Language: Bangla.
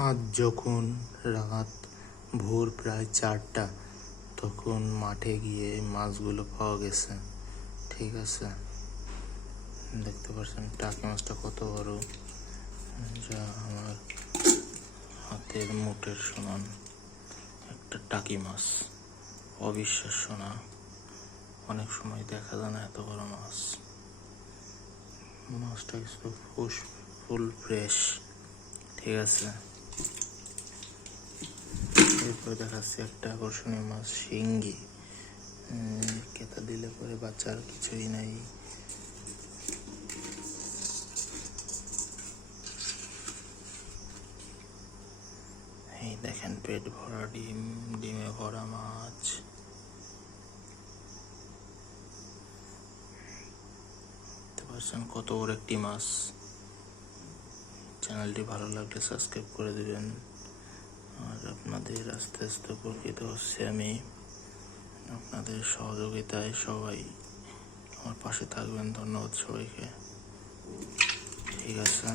আজ যখন রাত ভোর প্রায় 4টা, তখন মাঠে গিয়ে মাছগুলো পাওয়া গেছে। ঠিক আছে, দেখতে পাচ্ছেন টাকি মাছটা কত বড়, যা আমার হাতের মুঠের সমান একটা টাকি মাছ। অবিশ্বাস্য না, অনেক সময় দেখা যায় না এত বড় মাছ। মাছটা ফুল ফ্রেশ। ঠিক আছে, এরপরে দেখাচ্ছি একটা আকর্ষণীয় মাছ, শিঙ্গি। কেতা দিলে পরে বাচ্চার কিছুই নাই। এই দেখেন পেট ভরা ডিম, ডিমে ভরা মাছ। দেখতে পাচ্ছেন কত বড় একটি মাছ। চ্যানেলটি ভালো লাগলে সাবস্ক্রাইব করে দিবেন। আর আপনাদের আস্তে আস্তে উপকৃত হচ্ছে আমি। আপনাদের সহযোগিতায় সবাই আমার পাশে থাকবেন। ধন্যবাদ সবাইকে। ঠিক আছে।